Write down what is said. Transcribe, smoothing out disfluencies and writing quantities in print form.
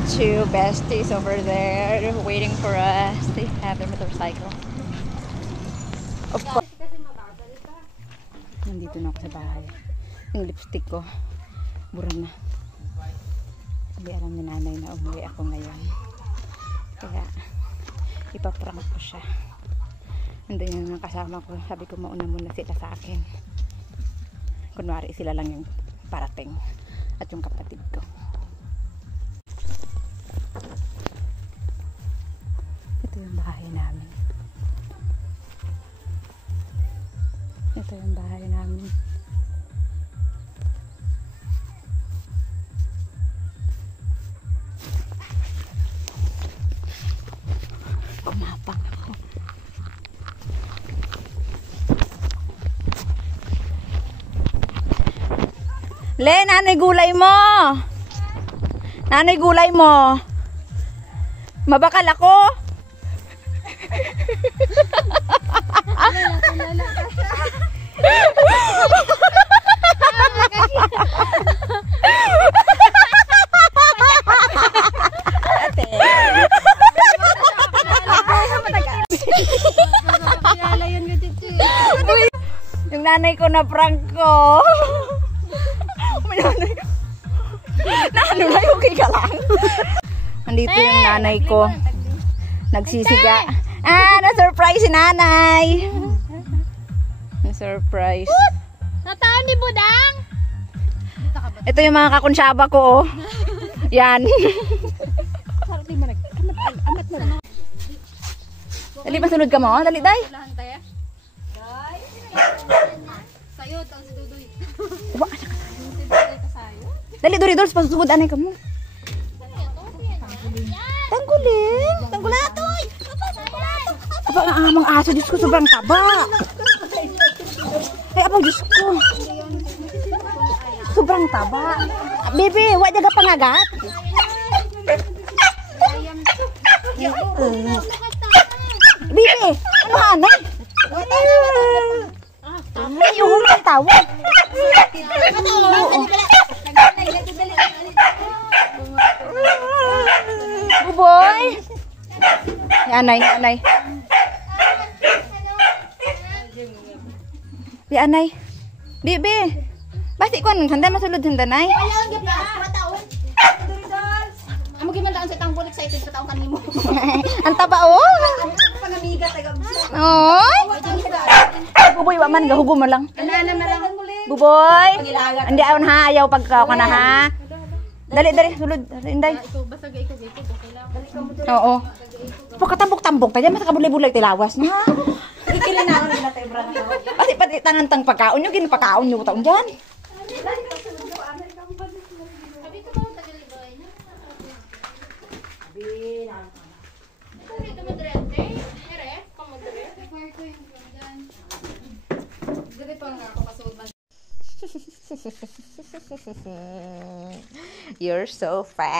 my two besties over there waiting for us. They have their motorcycle. Of course. Nandito na ako sa bahay. Yung lipstick ko, bura na. Hindi alam ni nanay na umuwi ako ngayon. Kaya, ipaprank ko siya. Nandun yung kasama ko. Sabi ko mauna muna sila sa akin. Kunwari sila lang yung parating. At yung kapatid ko. Ito yung bahay namin. Ito yung bahay namin. Kumapang ako. Le, nanay gulay mo. Nanay gulay mo. Mabakal ako. Yung nanay ko na prank ko. Naano na yung kikalang. Nandito yung nanay ko. Nagsisiga. Na-surprise si nanay. Na-surprise. Nataon ni Budang. Ito yung mga kakunsyaba ko. Yan. Dali, masunod ka mo? Dali, day. Sayo, tang si Dudoy. Dali, Doridors, pasusugod anay ka mo. Tanggulin. Tanggulatoy. Aba, ang amang aso, Diyos ko, sobrang taba. Ay, aba, Diyos ko. Sobrang taba. Bebe, wag jaga pangagat. Bebe, ano hanay? Ay, yung ang tawag. Buboy. Anay, anay. Bi anay. Bibi. Basi ko nung handa masulod handa nay. Amo gimandaan sa tangkol excited sa taong kanimo. Ang taba oh. Panamiga taga. Oy. Buboy wa man gahugo mo lang. Ana na lang. Buboy. Andi ayon ha ayaw pagka ka na ha. Dali dali sulod. Inday. Ikaw basta ikaw okay lang. Oo. Pagkatambok-tambok pa dyan, mas kabulay-bulay tilawas na. Ikila na ako nila tayo brand. Pati pati tanantang pagkaon nyo, ginapakaon nyo taon dyan. You're so fat.